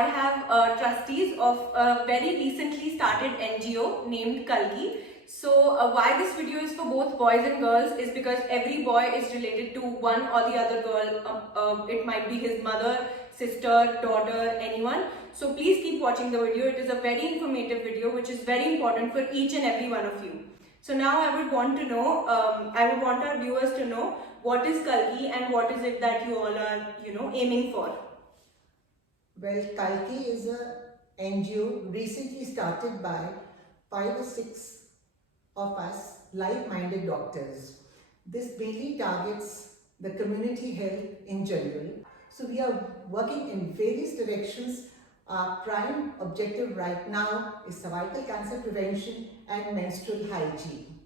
I have trustees of a very recently started NGO named Kalki. So why this video is for both boys and girls is because every boy is related to one or the other girl. It might be his mother, sister, daughter, anyone. So please keep watching the video. It is a very informative video which is very important for each and every one of you. So now I would want to know, I would want our viewers to know what is Kalki and what is it that you all are, aiming for. Well, Kalki is a NGO recently started by 5 or 6 of us like-minded doctors. This mainly targets the community health in general. So we are working in various directions. Our prime objective right now is cervical cancer prevention and menstrual hygiene.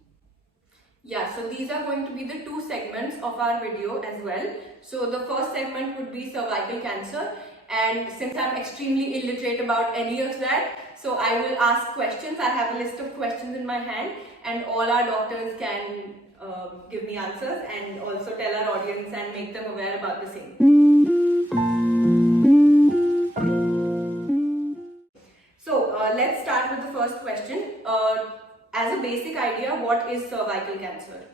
Yeah, so these are going to be the two segments of our video as well. So the first segment would be cervical cancer, and since I'm extremely illiterate about any of that, so I will ask questions. I have a list of questions in my hand and all our doctors can give me answers and also tell our audience and make them aware about the same. So let's start with the first question. As a basic idea, what is cervical cancer?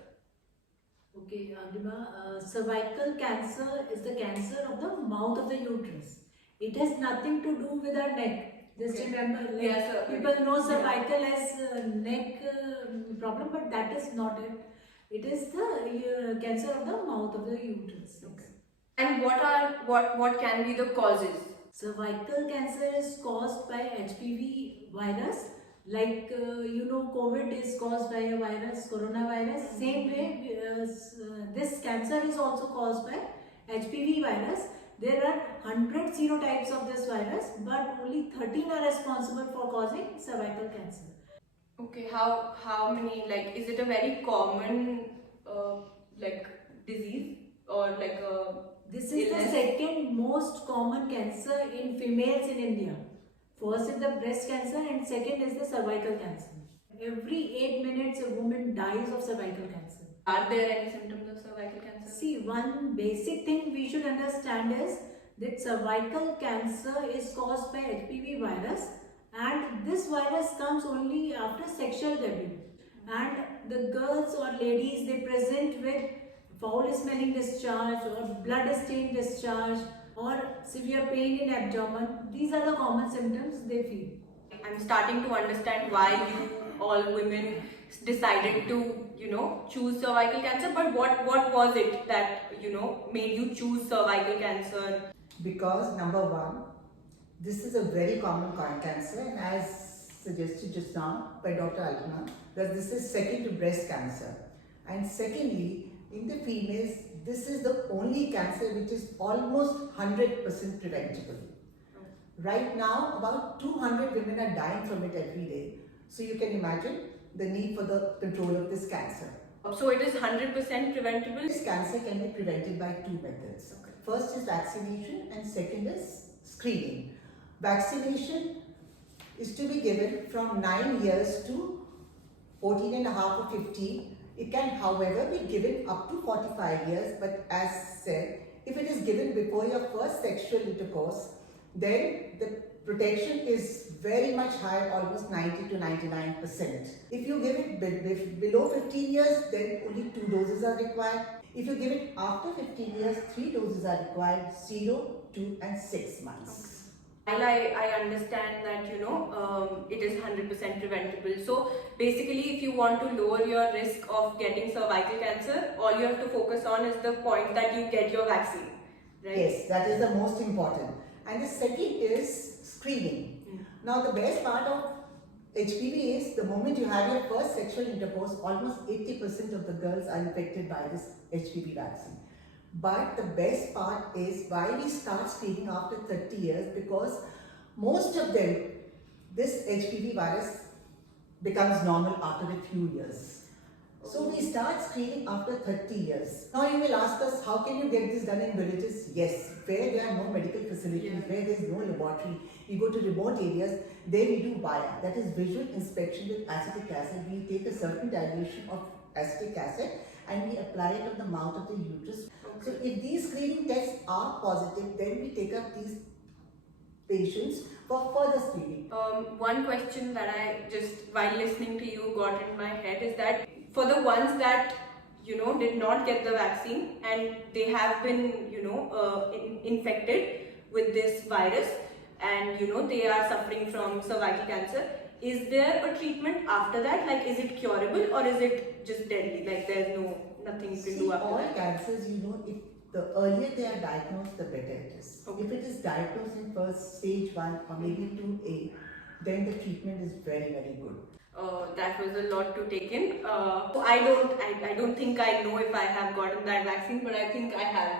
Okay, Agrima, cervical cancer is the cancer of the mouth of the uterus. It has nothing to do with our neck. Just remember, people know cervical as neck problem, but that is not it. It is the cancer of the mouth of the uterus. Okay. And what can be the causes? Cervical cancer is caused by HPV virus. Like COVID is caused by a virus, coronavirus. Same way, this cancer is also caused by HPV virus. There are 100 serotypes of this virus, but only 13 are responsible for causing cervical cancer. Okay, how many, like, is it a very common disease or like a This is the second most common cancer in females in India. First is the breast cancer and second is the cervical cancer. Every 8 minutes a woman dies of cervical cancer. Are there any symptoms of cervical cancer? See, one basic thing we should understand is that cervical cancer is caused by HPV virus, and this virus comes only after sexual debut. And the girls or ladies, they present with foul smelling discharge or blood stained discharge or severe pain in abdomen. These are the common symptoms they feel. I'm starting to understand why you all women decided to, choose cervical cancer. But what was it that, made you choose cervical cancer? Because number one, this is a very common cancer, and as suggested just now by Dr. Alpana, that this is second to breast cancer. And secondly, in the females, this is the only cancer which is almost 100% preventable. Right now, about 200 women are dying from it every day. So you can imagine the need for the control of this cancer. So it is 100% preventable? This cancer can be prevented by two methods. Okay. First is vaccination and second is screening. Vaccination is to be given from 9 years to 14 and a half or 15. It can, however, be given up to 45 years, but as said, if it is given before your first sexual intercourse, then the protection is very much high, almost 90 to 99%. If you give it below 15 years, then only 2 doses are required. If you give it after 15 years, 3 doses are required, 0, 2 and 6 months. While I understand that, it is 100% preventable. So basically, if you want to lower your risk of getting cervical cancer, all you have to focus on is the point that you get your vaccine, right? Yes, that is the most important. And the second is screening. Now the best part of HPV is the moment you have your first sexual intercourse, almost 80% of the girls are infected by this HPV vaccine. But the best part is why we start screening after 30 years, because most of them, this HPV virus becomes normal after a few years. So we start screening after 30 years. Now you will ask us, how can you get this done in villages? Yes, where there are no medical facilities, where there is no laboratory, you go to remote areas, there we do VIA, that is visual inspection with acetic acid. We take a certain dilution of acetic acid and we apply it on the mouth of the uterus. So if these screening tests are positive, then we take up these patients for further screening. One question that I just while listening to you got in my head is that for the ones that did not get the vaccine and they have been infected with this virus, and they are suffering from cervical cancer, is there a treatment after that? Like, is it curable or is it just deadly? Like, there's nothing you can do after all that? cancers, if the earlier they are diagnosed, the better it is. Okay. If it is diagnosed in first stage 1 or maybe 2A, then the treatment is very, very good. That was a lot to take in. I don't think I know if I have gotten that vaccine, but I think I have.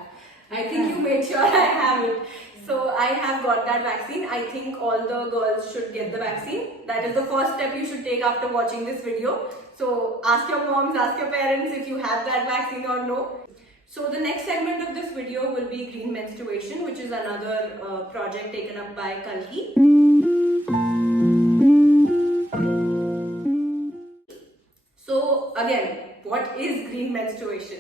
I think you made sure I have it. So I have got that vaccine. I think all the girls should get the vaccine. That is the first step you should take after watching this video. So ask your moms, ask your parents if you have that vaccine or no. So the next segment of this video will be green menstruation, which is another project taken up by Kalki. So again, what is green menstruation?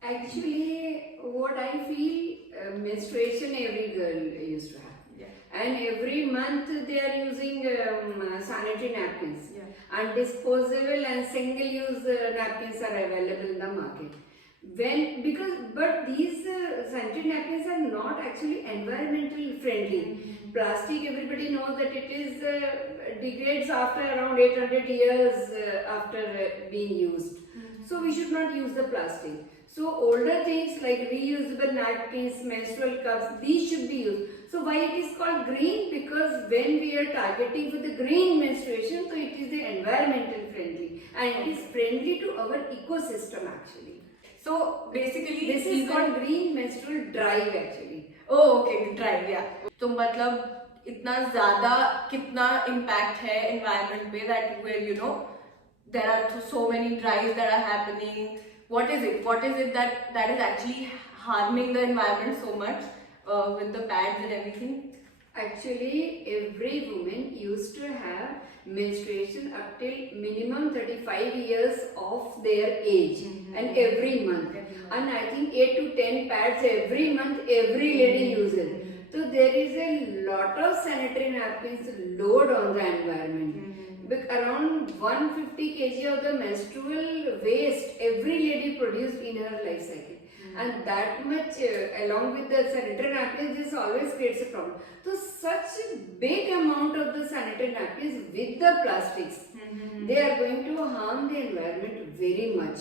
Actually, what I feel, menstruation every girl used to have. Yeah. And every month they are using sanitary napkins. Yeah. And disposable and single-use napkins are available in the market. But these sanitary napkins are not actually environmental friendly. Plastic, everybody knows that it is degrades after around 800 years after being used. So we should not use the plastic. So older things like reusable napkins, menstrual cups, these should be used. So why it is called green? Because when we are targeting for the green menstruation, so it is the environmental friendly and it is friendly to our ecosystem actually. So basically, This is called green menstrual drive actually. Oh, okay, drive, yeah. तो मतलब इतना ज़्यादा कितना impact है environment पे that where there are so many drives that are happening. What is it? What is it that is actually harming the environment so much with the pads and everything? Actually, every woman used to have menstruation up till minimum 35 years of their age and every month. And I think 8 to 10 pads every month every lady uses. So there is a lot of sanitary napkins load on the environment. Around 150 kg of the menstrual waste every lady produced in her life cycle. And that much along with the sanitary napkins, this always creates a problem. So such a big amount of the sanitary napkins with the plastics, they are going to harm the environment very much.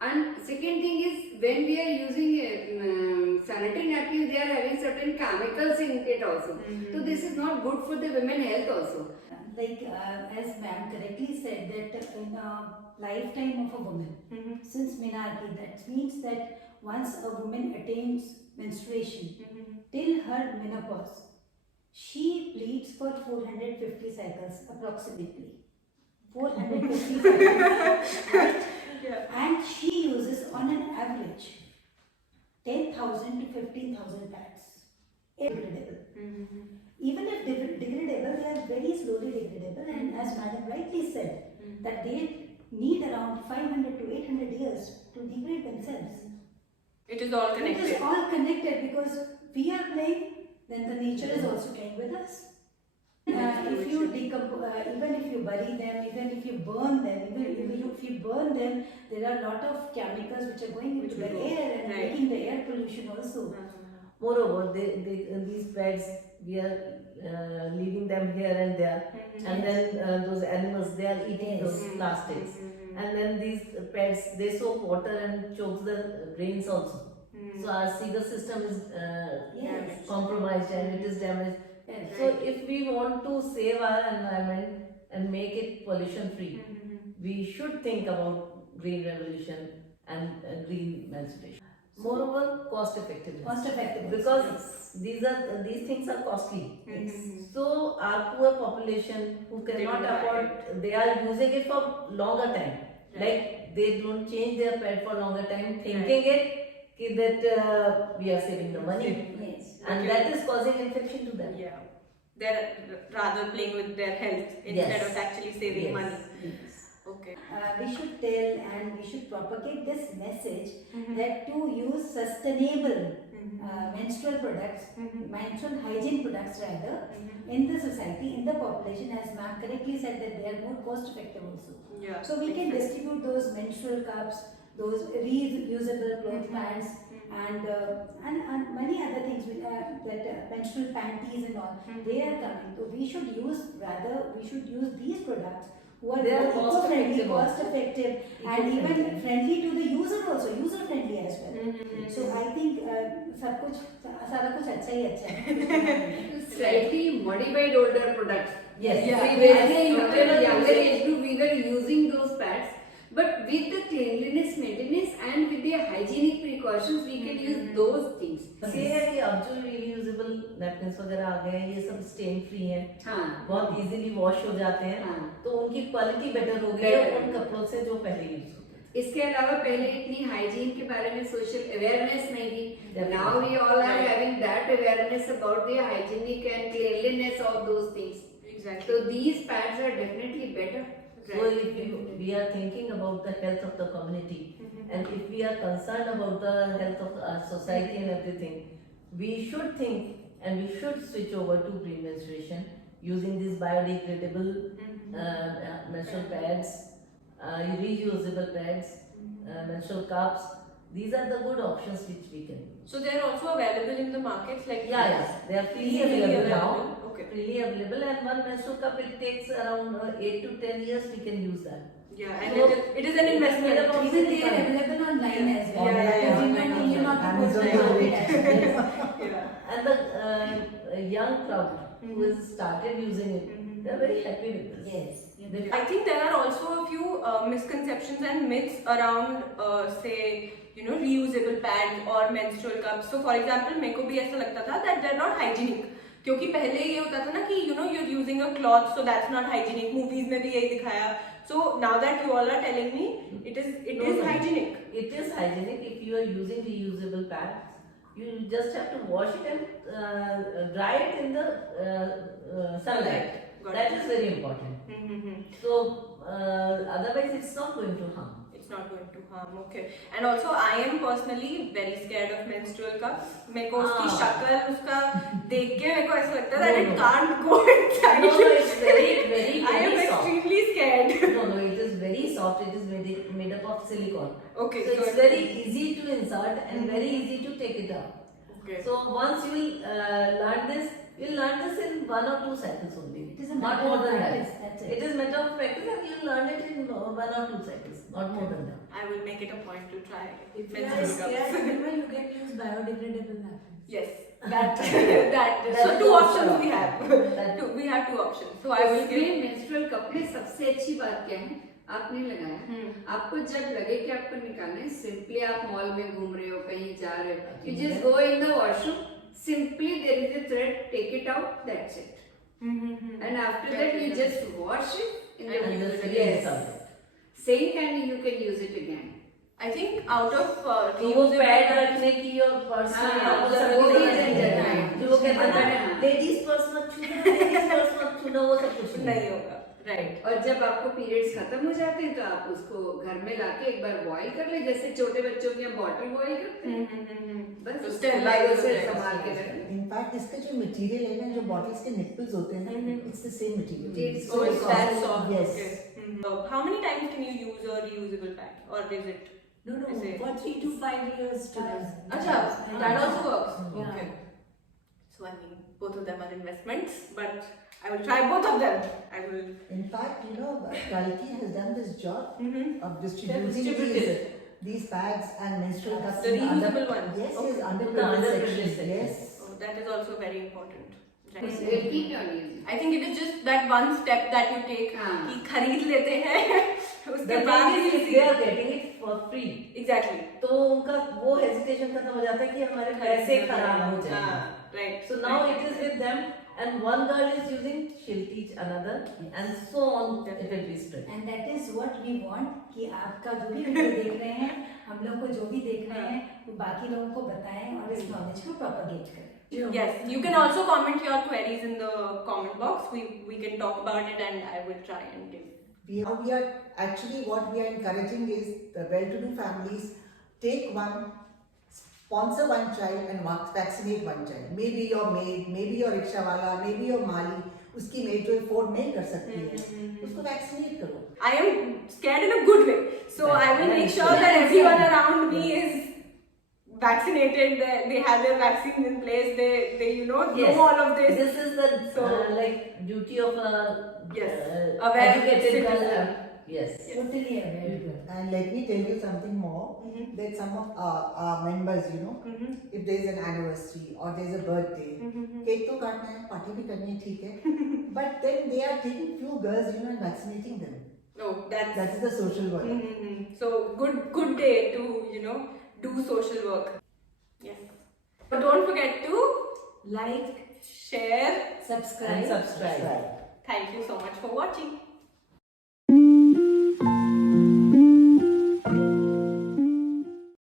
And second thing is, when we are using sanitary napkins, they are having certain chemicals in it also. So this is not good for the women health also. Like as ma'am correctly said, that in a lifetime of a woman, since menarche, that means that once a woman attains menstruation, till her menopause, she bleeds for 450 cycles approximately. 450 cycles, right? Yeah. And she uses on an average 10,000 to 15,000 pads. Degradable. Even if degradable, they are very slowly degradable, and as madam rightly said, that they need around 500 to 800 years to degrade themselves. It is all It connected. is all connected because we are playing, then the nature is also playing with us. If you even if you bury them, even if you burn them, even if you burn them, there are a lot of chemicals which are going into the air and making the air pollution also. Moreover, these pads, we are leaving them here and there, and then those animals, they are eating those plastics, and then these pads, they soak water and chokes the drains also. So our sewer system is compromised and it is damaged. So if we want to save our environment and make it pollution free, we should think about green revolution and green menstruation. Moreover, cost effectiveness. Cost effectiveness. Because these things are costly. So our poor population who cannot afford, they are using it for longer time. Like they don't change their pad for longer time, thinking that we are saving the money. Yes. And that is causing infection to them. Yeah. They're rather playing with their health instead of actually saving money. Yes. Okay. We should tell and we should propagate this message that to use sustainable menstrual products, menstrual hygiene products rather, in the society, in the population, as ma'am correctly said, that they are more cost effective also. Yeah. So we can distribute those menstrual cups, those reusable cloth pads, and many other things that menstrual panties and all, they are coming. So we should use these products who are They are eco-friendly, cost-effective cost-effective, and even friendly to the user also, user-friendly as well. So I think सब कुछ सारा कुछ अच्छा ही अच्छा है. Slightly modified older products. Yes. Yeah. Previously, in younger age group, we were using those pads, but with the cleanliness maintenance and with the hygienic precautions, we can use those things. ये है कि अब जो reusable napkins वगैरह आ गए हैं, ये सब stain free हैं, हाँ. बहुत easily wash हो जाते हैं, हाँ. तो उनकी क्वालिटी बेटर हो गई है उन कपड़ों से जो पहले यूज होते थे. इसके अलावा पहले इतनी हाइजीन के बारे में सोशल अवेयरनेस नहीं थी. Now we all are having that awareness about the hygienic and cleanliness of those things. Exactly. So these pads are definitely better. So if we are thinking about the health of the community, and if we are concerned about the health of our society and everything, we should think and we should switch over to pre-menstruation using these biodegradable menstrual pads, reusable pads, menstrual cups. These are the good options which we can use. So they are also available in the markets, like Yeah, they are freely Freely available available. now. Okay. Freely available, and one menstrual cup, it takes around 8 to 10 years we can use that. Yeah, and So, it is an investment. made up of Even they are available online as well. Yeah, yeah, yeah. Everyone, you not Amazon to post will it as well. Yeah. And the young crowd who has started using it, they are very happy with this. Yes. I think there are also a few misconceptions and myths around, say, reusable pads or menstrual cups. So, for example, मेरे को भी ऐसा लगता था that they're not hygienic. क्योंकि पहले ये होता था ना कि you're using a cloth, so that's not hygienic. Movies में भी यही दिखाया. So now that you all are telling me, it is hygienic. It is hygienic if you are using reusable pads. You just have to wash it and dry it in the sunlight. Got That it. is very important. So otherwise it's not going to harm. It's not going to harm. Okay. And also, I am personally very scared of menstrual cups. मेरे को उसकी शक्ल उसका देख के मेरे को ऐसा लगता है that it can't go inside. No, it's very I am soft. extremely scared. No, it is very soft. It is made up of silicone. Okay. So it's very easy to insert and very easy to take it out. Okay. So once you will learn this, you will learn this in 1 or 2 cycles only. It is a not matter more of than practice, that. that's it. It is matter of practice and you will learn it in 1 or 2 cycles, not more than that. I will make it a point to try If you are menstrual scared, cups. remember you can use biodegradable napkins. Yes. That. So That's 2 also options we have. That- We have 2 options. So I will give. इसमें menstrual cup में सबसे अच्छी बात क्या है? आपने लगाया. आपको जब लगे कि आपको निकालना है, simply आप मॉल में घूम रहे हो, कहीं जा रहे हो, you just go in the washroom. Simply there is a thread, take it out. That's it. And after that you just wash it in the And just yes. rinse out. Sink and you can use it again. I think out of तो वो pad रखने की और purse हाँ, वो वो सब भी भी झंझट है। जो वो कहते हैं ना हाँ। लेडीज पर्स मत छूना, लेडीज पर्स मत छूना, वो सब कुछ नहीं होगा. Right. और जब आपको पीरियड्स खत्म हो जाते हैं तो आप उसको घर में लाके एक बार बॉईल कर ले, जैसे छोटे बच्चों के बॉटल बॉईल करते हैं. बस तो उसको sterilize से हो जाएगा. संभाल के रखें. In fact, इसका जो मटेरियल है ना, जो बॉटल्स के निप्पल्स होते हैं ना, it's the same material. It's Oh, it's that soft. Yes. Okay. How many times can you use a reusable pad, or is it? No, Is it? for 3 to 5 years to use. Acha, that also works. Yeah. Okay. So I mean, both of them are investments, but I will try both of them. I will. In fact, Kalki has done this job of distributing distributed. these pads and menstrual cups. The in reusable ones. Yes, Okay. yes, under The underprivileged section. section. Yes. Oh, that is also very important. Right. We'll keep on using. I think it is just that one step that you take हाँ. कि खरीद लेते हैं उसके The बाद thing he is, they are getting it for free. Exactly. तो उनका वो हेजिटेशन खत्म हो जाता है कि हमारे पैसे खराब हो जाएंगे. Right. So now it is with them, and one girl is using, she'll teach another, and so on. It will be spread. And that is what we want कि आपका जो भी वीडियो देख रहे हैं, हम लोग को जो भी देख रहे हैं, वो बाकी लोगों को बताएं और इस नॉलेज को प्रोपेगेट करें. Yes, you can also comment your queries in the comment box. We can talk about it, and I will try and give. We are actually what we are encouraging is the well-to-do families take one, sponsor one child and vaccinate one child. Maybe your maid, maybe your rickshawala, maybe your mali, उसकी maid जो afford नहीं कर सकती है, उसको vaccinate करो. I am scared in a good way, so I will make sure that everyone around me is vaccinated. They have their vaccines in place. They know all of this. This is the like duty of a educated girl. Yes. Totally aware. And let me tell you something more. That some of our members, you know, if there is an anniversary or there is a birthday, cake to काटना है, party भी करनी है, ठीक है. But then they are taking few girls, you know, and vaccinating them. No, That is the social work. So good day to do social work. Yes. But don't forget to Like, share, subscribe. And subscribe. Thank you so much for watching.